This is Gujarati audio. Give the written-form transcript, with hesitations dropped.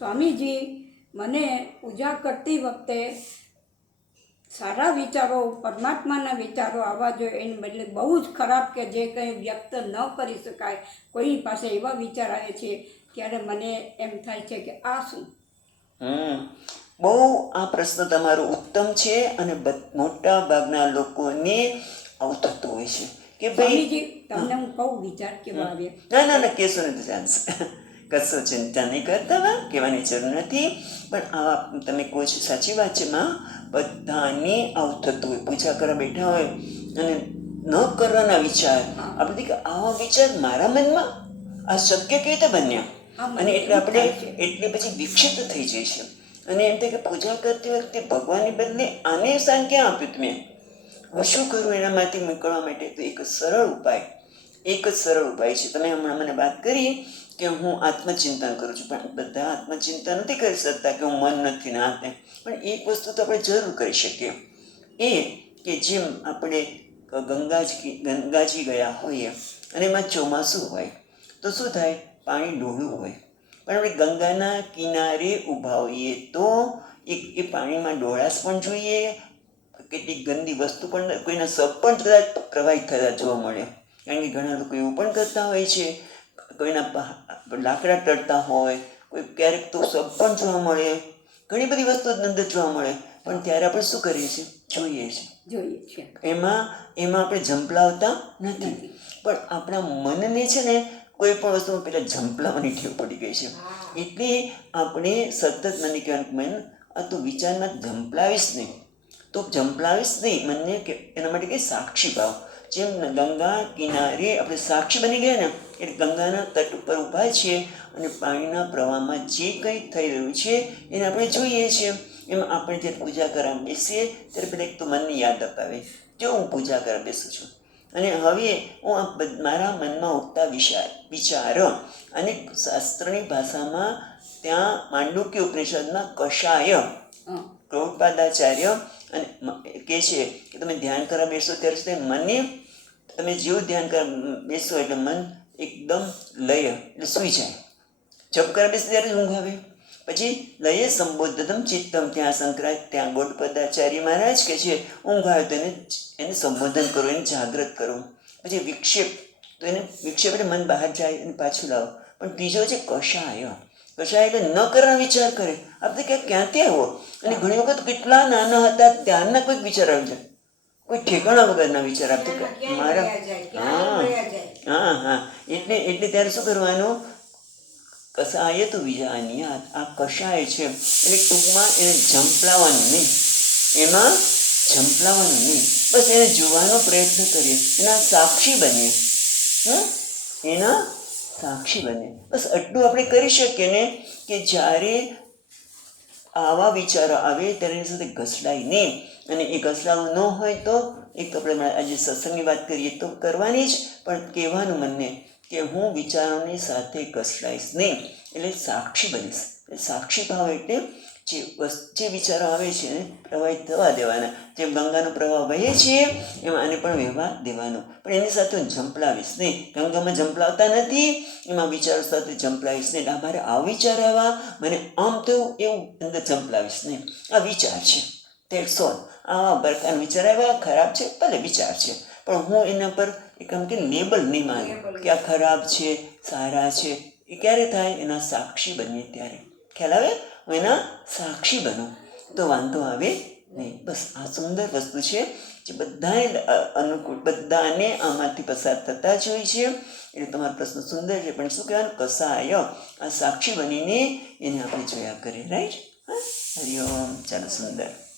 સ્વામીજી, મને પૂજા કરતી વખતે સારા વિચારો, પરમાત્માના વિચારો આવવા જોઈએ, એને બદલે બહુ જ ખરાબ કે જે કંઈ વ્યક્ત ન કરી શકાય કોઈની પાસે એવા વિચાર આવે છે. ત્યારે મને એમ થાય છે કે આ શું. બહુ આ પ્રશ્ન તમારો ઉત્તમ છે અને મોટા ભાગના લોકોને આવું થતું હોય છે કે ભાઈ. સ્વામીજી, તમને હું કહું વિચાર કેવા આવે. ના કહેશો ને તો ચાન્સ કશો ચિંતા નહીં કરતા, કહેવાની જરૂર નથી. પણ આ તમે કહો છો સાચી વાત છે માં, બધાને આવું થતું હોય. પૂજા કરવા બેઠા હોય અને ન કરવાના વિચાર, આપણે કે આવા વિચાર મારા મનમાં આ શક્ય કેવી રીતે બન્યા. અને એટલે આપણે એટલે પછી વિક્ષિપ્ત થઈ જઈએ છીએ અને એમ થાય કે પૂજા કરતી વખતે ભગવાનની બદલે આને સ્થાન ક્યાં આપ્યું તમે. હું શું કરું એનામાંથી નીકળવા માટે? તો એક જ સરળ ઉપાય છે. તમે હમણાં મને વાત કરી કે હું આત્મચિંતન કરું છું, પણ બધા આત્મચિંતન નથી કરી શકતા કે હું મન નથી ને આતે. પણ એક વસ્તુ તો આપણે જરૂર કરી શકીએ, એ કે જેમ આપણે ગંગાજી ગયા હોઈએ અને એમાં ચોમાસું હોય તો શું થાય, પાણી ડોળું હોય, પણ આપણે ગંગાના કિનારે ઊભા હોઈએ તો એ પાણીમાં ડોળાશ પણ જોઈએ, કેટલીક ગંદી વસ્તુ પણ, કોઈના સબ પણ કદાચ પ્રવાહિત થતા જોવા મળે. કારણ કે ઘણા લોકો એવું પણ કરતા હોય છે, કોઈના લાકડા ટળતા હોય, કોઈ ક્યારેક તો સબ પણ જોવા મળે, ઘણી બધી વસ્તુઓ અંદર જોવા મળે. પણ ત્યારે આપણે શું કરીએ છીએ? જોઈએ છીએ. એમાં આપણે ઝંપલાવતા નથી. પણ આપણા મનને છે ને કોઈ પણ વસ્તુમાં પહેલાં ઝંપલાવવાની ટેવ પડી ગઈ છે. એટલે આપણે સતત મને કહેવાનું, મન આ તું વિચારમાં ઝંપલાવીશ નહીં મનને, કે એના માટે કંઈ સાક્ષી ભાવ. જેમ ગંગા કિનારે આપણે સાક્ષી બની ગયા ને, એટલે ગંગાના તટ ઉપર ઊભા છીએ અને પાણીના પ્રવાહમાં જે કંઈ થઈ રહ્યું છે એને આપણે જોઈએ છીએ. એમાં આપણે જ્યારે પૂજા કરવા બેસીએ ત્યારે પહેલાં એક તો મનની યાદ અપાવે, જો હું પૂજા કરવા બેસું છું અને હવે હું મારા મનમાં ઉઠતા વિચારો અને શાસ્ત્રની ભાષામાં ત્યાં માંડુક્ય ઉપનિષદમાં કષાય ગૌડપાદાચાર્ય અને કહે છે કે તમે ધ્યાન કરવા બેસો ત્યારે સુધી મને, તમે જેવું ધ્યાન કરવા બેસો એટલે મન એકદમ લય એટલે સૂઈ જાય. જપ કરવા બેસો ત્યારે જ ઊંઘ આવે. પછી લયે સંબોધતમ ચિત્તમ, ત્યાં શંકરાચાર્ય, ત્યાં ગૌડપાદાચાર્ય મહારાજ કે છે ઊંઘ આવે તો એને સંબોધન કરો, એને જાગૃત કરો. પછી વિક્ષેપ, તો એને વિક્ષેપ એટલે મન બહાર જાય અને પાછું લાવો. પણ ત્રીજો છે કષાય એટલે ન કરવાનો વિચાર કરે. આપણે ક્યાંથી આવો? અને ઘણી વખત કેટલા નાના હતા ત્યારના કોઈક વિચાર આવી જાય, કોઈ ઠેકાણા વગરના વિચાર આપતી મારા. એટલે ત્યારે શું કરવાનું? કષાય તો વિજાનિયાત, આ કષાય છે એટલે ટૂંકમાં એને ઝંપલાવવાનું નહીં, બસ એને જોવાનો પ્રયત્ન કરીએ, એના સાક્ષી બનીએ. બસ આટલું આપણે કરી શકીએ ને, કે જ્યારે આવા વિચારો આવે ત્યારે એની સાથે ઘસડાય નહીં. અને એ ઘસડાવું ન હોય તો એક તો આપણે આજે સત્સંગની વાત કરીએ તો કરવાની જ, પણ કહેવાનું મનને કે હું વિચારોની સાથે ઘસડાઈશ નહીં, એટલે સાક્ષી બનીશ. સાક્ષી ભાવ એટલે જે વિચારો આવે છે એને પ્રવાહિત થવા દેવાના. જેમ ગંગાનો પ્રવાહ વહે છે એમ આને પણ વહેવા દેવાનો, પણ એની સાથે હું ઝંપલાવીશ નહીં. ગંગામાં ઝંપલાવતા નથી, એમાં વિચારો સાથે ઝંપલાવીશ નહીં. એટલે મારે આ વિચાર આવ્યા, મને આમ થયું, એવું અંદર ઝંપલાવીશ નહીં. આ વિચાર છે, ધેટ્સ ઓલ. આ પ્રકારના વિચાર આવ્યા, ખરાબ છે, ભલે વિચાર છે, પણ હું એના પર એક આમ કે લેબલ નહીં માનું કે આ ખરાબ છે, સારા છે. એ ક્યારે થાય? એના સાક્ષી બનીએ ત્યારે. ખ્યાલ આવે? હું એના સાક્ષી બનું તો વાંધો આવે નહીં. બસ આ સુંદર વસ્તુ છે જે બધાને અનુકૂળ, બધાને આમાંથી પસાર થતા જ હોય છે. એટલે તમારો પ્રશ્ન સુંદર છે, પણ શું કહેવાનું? કષાય, આ સાક્ષી બનીને એને આપણે જોયા કરીએ. રાઈટ? હરિઓમ. ચાલો, સુંદર.